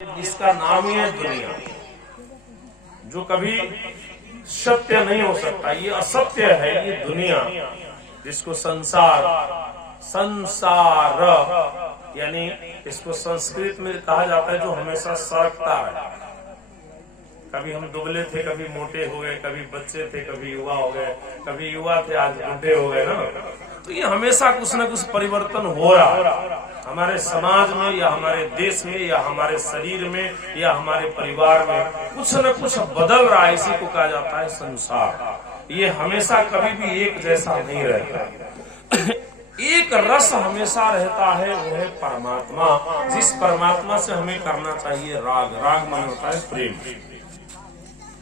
जिसका नाम ही है दुनिया, जो कभी सत्य नहीं हो सकता, ये असत्य है। ये दुनिया जिसको संसार यानी इसको संस्कृत में कहा जाता है जो हमेशा सरकता है। कभी हम दुबले थे, कभी मोटे हो गए, कभी बच्चे थे, कभी युवा हो गए, कभी युवा थे आज बूढ़े हो गए ना। तो ये हमेशा कुछ न कुछ परिवर्तन हो रहा है हमारे समाज में या हमारे देश में या हमारे शरीर में या हमारे परिवार में, कुछ न कुछ बदल रहा है। इसी को कहा जाता है संसार। ये हमेशा कभी भी एक जैसा नहीं रहता। एक रस हमेशा रहता है, वो है परमात्मा। जिस परमात्मा से हमें करना चाहिए राग। राग मन होता है प्रेम।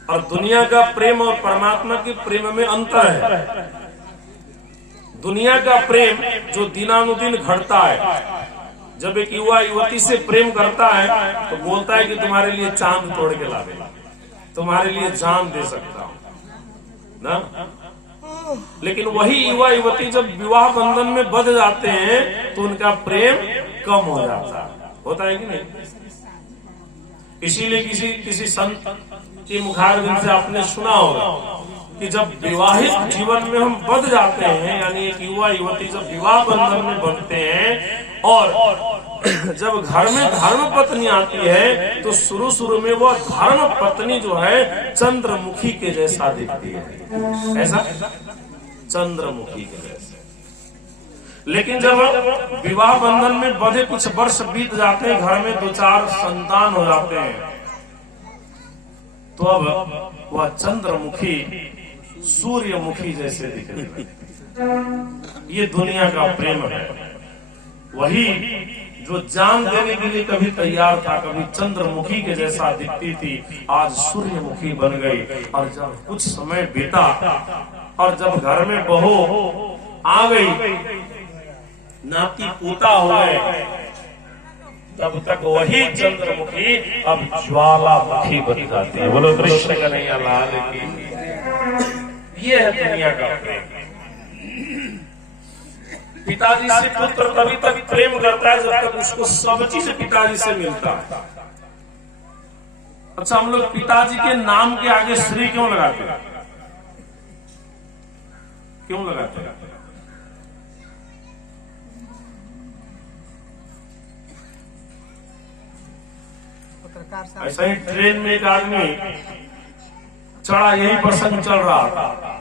और दुनिया का प्रेम और परमात्मा के प्रेम में अंतर है। दुनिया का प्रेम जो दिनानुदिन घटता है, जब एक युवा युवती से प्रेम करता है तो बोलता है कि तुम्हारे लिए चांद तोड़ के ला देगा, तुम्हारे लिए जान दे सकता हूं ना। लेकिन वही युवा युवती जब विवाह बंधन में बंध जाते हैं तो उनका प्रेम कम हो जाता है। होता है कि नहीं? इसीलिए किसी संत के मुखारबिंद से आपने सुना होगा कि जब विवाहित जीवन में हम बंध जाते हैं, यानी एक युवा युवती जब विवाह बंधन में बंधते हैं और जब घर में धर्म पत्नी आती है तो शुरू में वो धर्म पत्नी जो है चंद्रमुखी के जैसा दिखती है। ऐसा चंद्रमुखी के जैसा। लेकिन जब विवाह बंधन में बंधे कुछ वर्ष बीत जाते हैं, घर में 2-4 संतान हो जाते हैं, तो अब वह चंद्रमुखी सूर्यमुखी जैसे दिखने लगती। ये दुनिया का प्रेम है। वही जो जान देने के लिए कभी तैयार था, कभी चंद्रमुखी के जैसा दिखती थी, आज सूर्यमुखी बन गई। और जब कुछ समय बीता और जब घर में बहू आ गई, नाती पोता हो गए, तब तक वही चंद्रमुखी अब ज्वालामुखी बन जाती है। बोलो कृष्ण कन्हैया लाल की। ये है दुनिया का प्रेम। पिताजी से पुत्र तभी तक प्रेम करता है जब तक उसको सब चीज पिताजी से मिलता है। अच्छा, हम लोग पिताजी के नाम के आगे श्री क्यों लगाते हैं? क्यों लगाते हैं? ऐसा ही ट्रेन में एक आदमी चढ़ा, यही प्रसंग चल रहा था,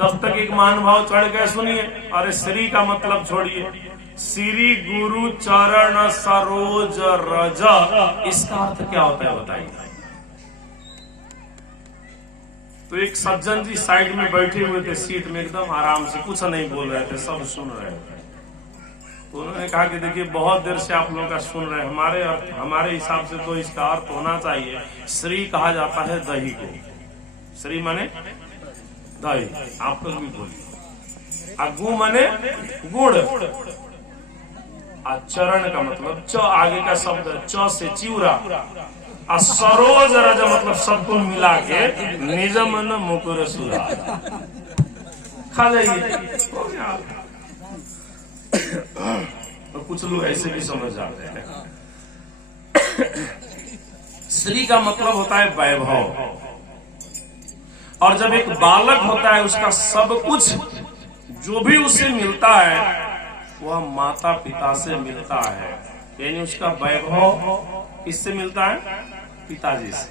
तब तक एक महानुभाव चढ़ गए। सुनिए, अरे श्री का मतलब छोड़िए, श्री गुरु चरण सरोज रज, इसका अर्थ क्या होता है बताइए। तो एक सज्जन जी साइड में बैठे हुए थे, सीट में एकदम आराम से, कुछ नहीं बोल रहे थे, सब सुन रहे थे। तो उन्होंने कहा कि देखिए, बहुत देर से आप लोगों का सुन रहे हैं, हमारे हिसाब से तो इसका अर्थ होना चाहिए, श्री कहा जाता है दही को। श्री माने दही, आप लोग भी बोलिए। अगु माने गुड़, चरण का मतलब च आगे का शब्द च से चिवरा, और सरोज रज मतलब सब कुल मिला के निजम न मुकुर सुरा। खा जाइए। तो कुछ लोग ऐसे भी समझ जाते हैं। श्री का मतलब होता है वैभव। और जब एक बालक होता है, उसका सब कुछ जो भी उसे मिलता है वह माता पिता से मिलता है। यानी उसका वैभव किससे मिलता है? पिताजी से।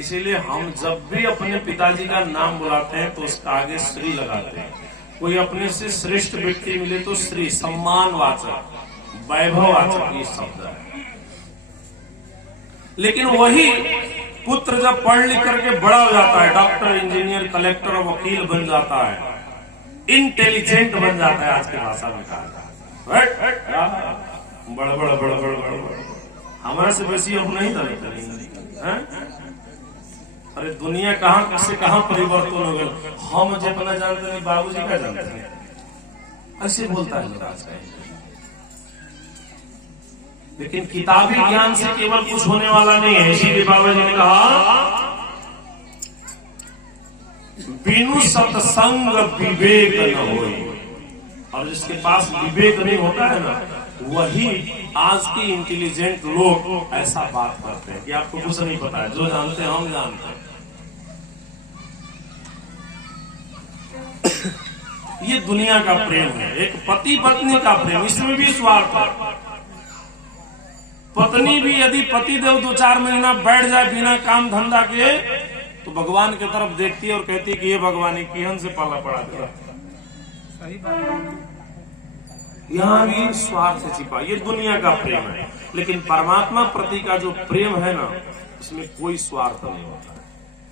इसीलिए हम जब भी अपने पिताजी का नाम बुलाते हैं तो उसका आगे श्री लगाते हैं। कोई अपने से श्रेष्ठ व्यक्ति मिले तो श्री, सम्मानवाचक, वैभववाचक ये शब्द है। लेकिन वही पुत्र जब पढ़ लिख करके बड़ा हो जाता है, डॉक्टर, इंजीनियर, कलेक्टर और वकील बन जाता है, इंटेलिजेंट बन जाता है, आज की भाषा में कहा, बड़ हमारे से बेसी अब नहीं था। अरे दुनिया कहां से कहां परिवर्तन हो गया। हम जितना जानते नहीं, बाबूजी क्या जानते हैं, ऐसे बोलता है। लेकिन किताबी ज्ञान से केवल कुछ होने वाला नहीं है। इसीलिए बाबा जी ने कहा, बिनु सत्संग विवेक न होए। और जिसके पास विवेक नहीं होता है ना, वही आज के इंटेलिजेंट लोग ऐसा बात करते हैं कि आपको कुछ नहीं पता है, जो जानते हैं हम जानते हैं। ये दुनिया का प्रेम है, एक पति पत्नी का प्रेम, इसमें भी स्वार्थ है। पत्नी भी यदि पति देव 2-4 महीना बैठ जाए बिना काम धंधा के, तो भगवान की तरफ देखती है और कहती है कि ये भगवान ही किहन से पाला पड़ा दिया। सही बात। यहाँ भी स्वार्थ छिपा, ये दुनिया का प्रेम है। लेकिन परमात्मा प्रति का जो प्रेम है ना, इसमें कोई स्वार्थ नहीं होता।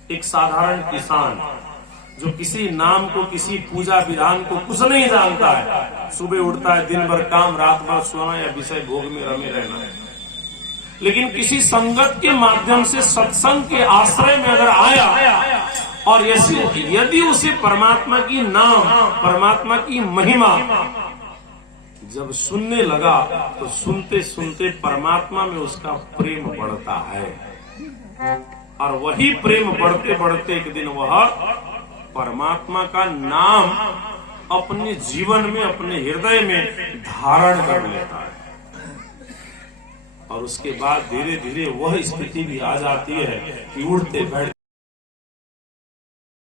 एक साधारण किसान जो किसी नाम को, किसी पूजा विधान को कुछ नहीं जानता है, सुबह उठता है, दिन भर काम, रात भर सोना या विषय भोग में रमे रहना है, लेकिन किसी संगत के माध्यम से सत्संग के आश्रय में अगर आया और यदि उसे परमात्मा की नाम, परमात्मा की महिमा जब सुनने लगा, तो सुनते सुनते परमात्मा में उसका प्रेम बढ़ता है। और वही प्रेम बढ़ते बढ़ते एक दिन वह परमात्मा का नाम अपने जीवन में, अपने हृदय में धारण कर लेता है। और उसके बाद धीरे धीरे वह स्थिति भी आ जाती है कि उठते बैठते